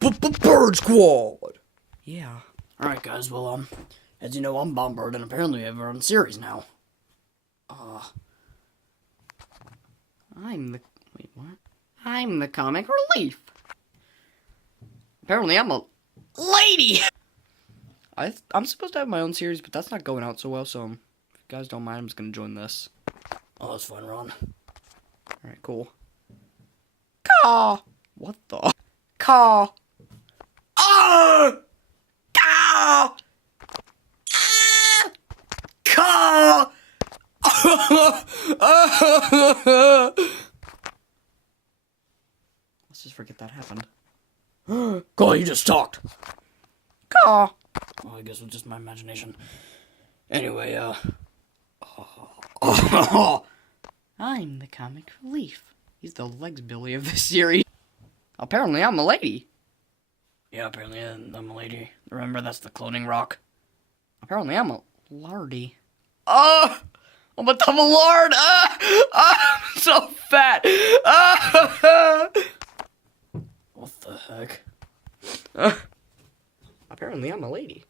Bird Squad. Yeah. Alright, guys, well, as you know, I'm Bombird, and apparently we have our own series now. Wait, what? I'm the comic relief. Apparently I'm a lady! I'm supposed to have my own series, but that's not going out so well, so if you guys don't mind, I'm just gonna join this. Oh, that's fun, Ron. Alright, cool. Caw! What the? Caw! Ah! Caw! Ah! Caw! Let's just forget that happened. Call, you just talked. Caw! Well, I guess it was just my imagination. Anyway, I'm the comic relief. He's the legs Billy of this series. Apparently, I'm a lady. Yeah, apparently I'm a lady. Remember, that's the cloning rock. Apparently, I'm a lardy. Oh! I'm a double lard! I'm so fat! What the heck? Apparently, I'm a lady.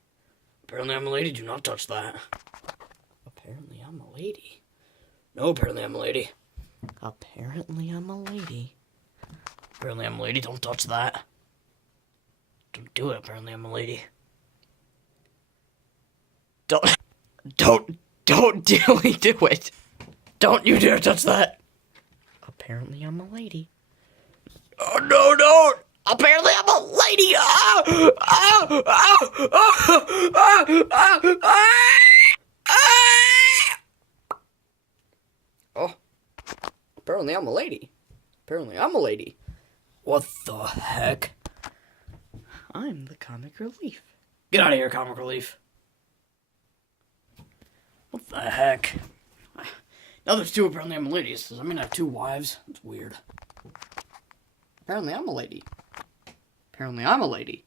Apparently, I'm a lady. Do not touch that. Apparently, I'm a lady. No, apparently, I'm a lady. Apparently, I'm a lady. Apparently, I'm a lady. Don't touch that. Don't do it. Apparently, I'm a lady. Don't really do it. Don't you dare touch that. Apparently, I'm a lady. Oh, no, don't. Apparently, I'm a lady. Oh, apparently I'm a lady. Apparently I'm a lady. What the heck? I'm the comic relief. Get out of here, comic relief. What the heck? Now there's two apparently I'm a lady. Does that mean I have two wives? It's weird. Apparently I'm a lady. Apparently I'm a lady.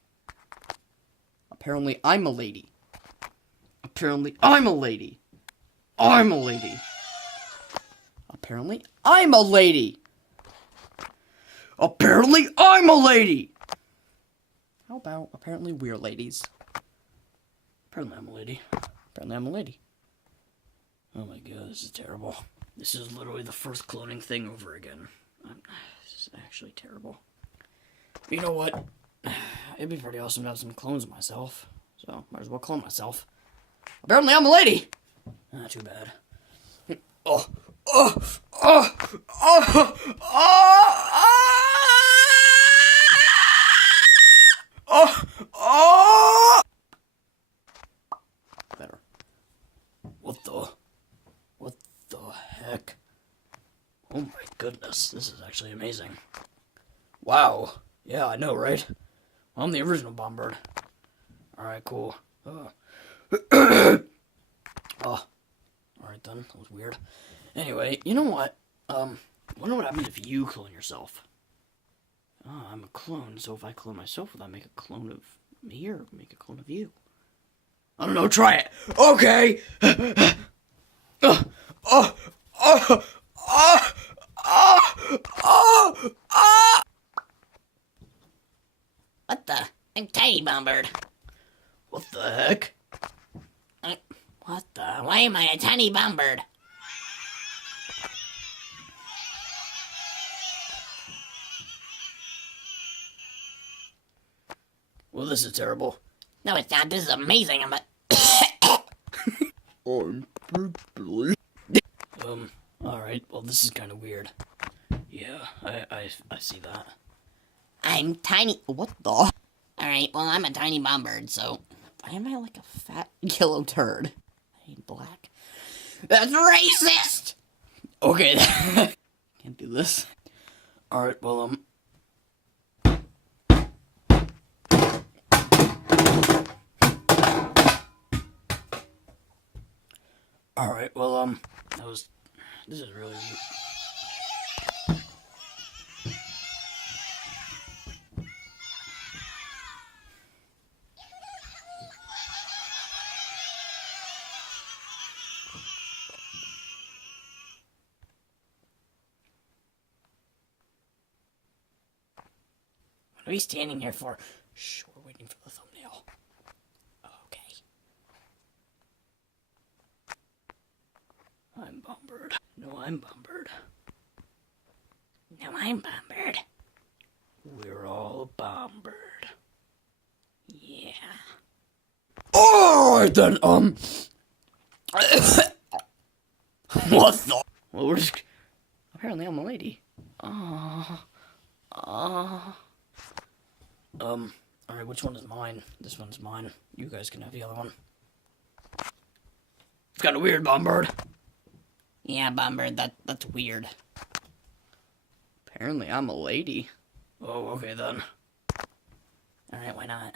Apparently I'm a lady. Apparently I'm a lady. I'm a lady. Apparently I'm a lady. Apparently I'm a lady. How about apparently we're ladies? Apparently I'm a lady. Apparently I'm a lady. Oh my god, this is terrible. This is literally the first cloning thing over again. This is actually terrible. You know what? It'd be pretty awesome to have some clones of myself. So, might as well clone myself. Apparently I'm a lady! Too bad. Oh! Better. What the heck? Oh my goodness, this is actually amazing. Wow. Yeah, I know, right? I'm the original Bombird. Alright, cool. Oh. Alright then, that was weird. Anyway, you know what? Wonder what happens if you clone yourself. Oh, I'm a clone, so if I clone myself, will that make a clone of me or make a clone of you? I don't know, try it! Okay! What the? I'm Tiny Bombird. What the heck? What the? Why am I a tiny Bombird? Well, this is terrible. No, it's not. This is amazing. I'm Billy. Alright. Well, this is kind of weird. Yeah, I see that. I'm tiny. What the? Alright, well, I'm a tiny Bombird, so why am I like a fat yellow turd? I ain't black. That's racist! Okay, can't do this. Alright, well, Alright, well, this is really... are you standing here for? Shh, we're waiting for the thumbnail. Okay. I'm Bombird. No, I'm Bombird. No, I'm Bombird. We're all Bombird. Yeah. Alright then, What the? Well, we're just... Apparently I'm a lady. Alright, which one is mine? This one's mine. You guys can have the other one. It's kind of weird, Bombird. Yeah, Bombird, that's weird. Apparently I'm a lady. Oh, okay then. Alright, why not?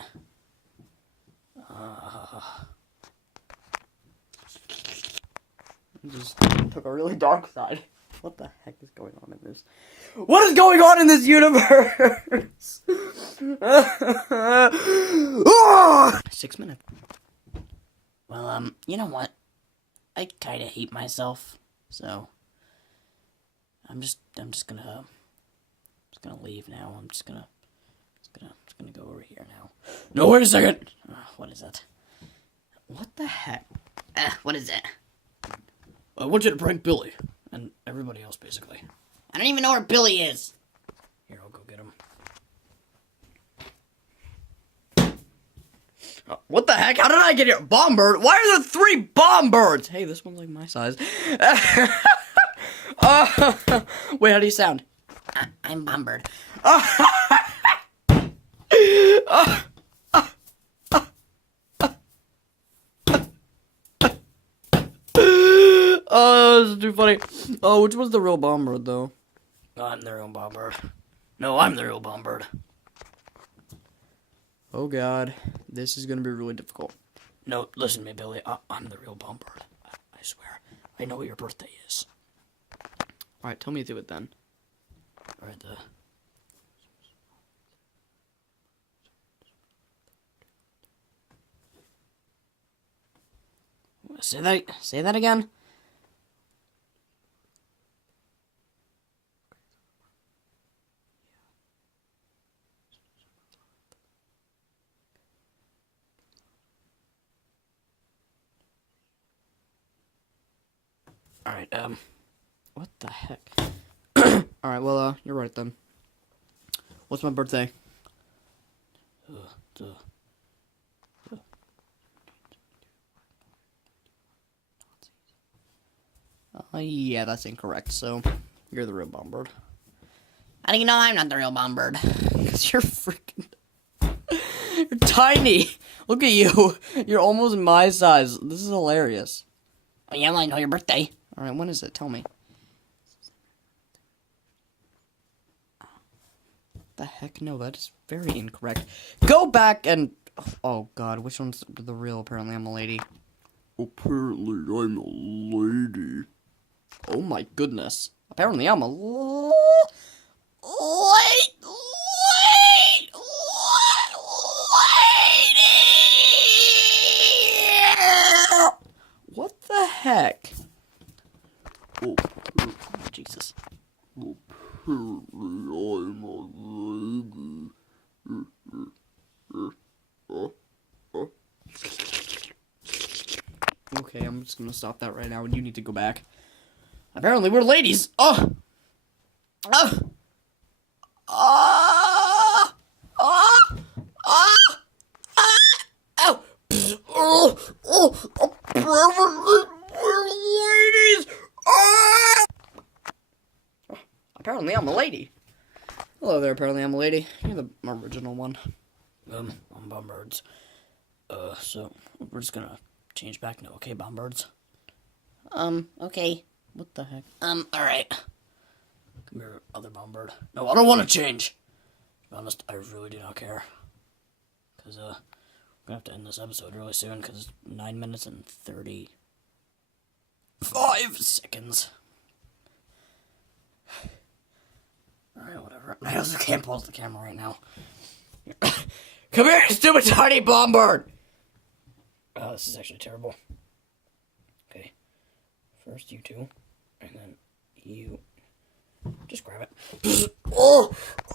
Just took a really dark side. What the heck is going on in this? What is going on in this universe? 6 minutes. Well, you know what? I kind of hate myself, so I'm just gonna leave now. I'm just gonna go over here now. No, wait a second. What is that? What the heck? What is it? I want you to prank Billy. And everybody else, basically. I don't even know where Billy is. Here, I'll go get him. What the heck? How did I get here? Bombird? Why are there 3 Bombirds? Hey, this one's like my size. Wait, how do you sound? I'm Bombird. Oh, this is too funny. Oh, which was the real Bombird, though? I'm the real Bombird. No, I'm the real Bombird. Oh, God. This is going to be really difficult. No, listen to me, Billy. I'm the real Bombird. I swear. I know what your birthday is. Alright, tell me to do it then. Alright, Say that again. Alright, What the heck? Alright, well, you're right then. What's my birthday? Yeah, that's incorrect, so you're the real Bombird. How do you know I'm not the real Bombird? Because you're freaking... You're tiny! Look at you! You're almost my size. This is hilarious. Oh yeah, well, I know your birthday. Alright, when is it? Tell me. The heck? No, that is very incorrect. Go back and... Oh god, which one's the real? Apparently I'm a lady. apparently I'm a lady. Oh my goodness. Apparently I'm a lady. What the heck? Oh, Jesus. apparently I'm a lady. Okay, I'm just gonna stop that right now, and you need to go back. Apparently we're ladies. Oh! Oh! Oh! Oh! Oh! Oh! Oh! Oh! Apparently we're ladies. Oh! Apparently I'm a lady. Hello there, apparently I'm a lady. You're the original one. I'm Bombirds. So we're just gonna change back now, okay, Bombirds? Okay. What the heck? Alright. Come here, other Bombird. No, I don't want to change. To be honest, I really do not care. Because, we're gonna have to end this episode really soon, because it's 9 minutes and 35 seconds. Alright, whatever. I also can't pause the camera right now. Come here, stupid tiny Bombird! This is actually terrible. Okay. First you two, and then you... Just grab it. Oh!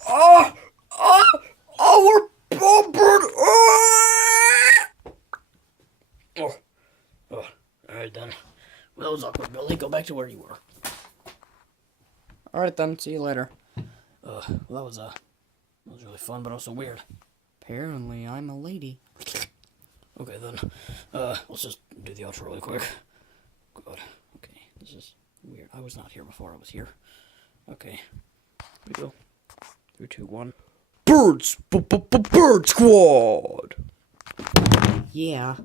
Oh! Oh! our bombard. Oh, alright then. Well, that was awkward, Billy. Go back to where you were. Alright then, see you later. Well, that was really fun, but also weird. Apparently, I'm a lady. Okay then. Let's just do the outro really quick. God. Okay, this is weird. I was not here before I was here. Okay. Here we go. 3, 2, 1. Bird Squad! Yeah.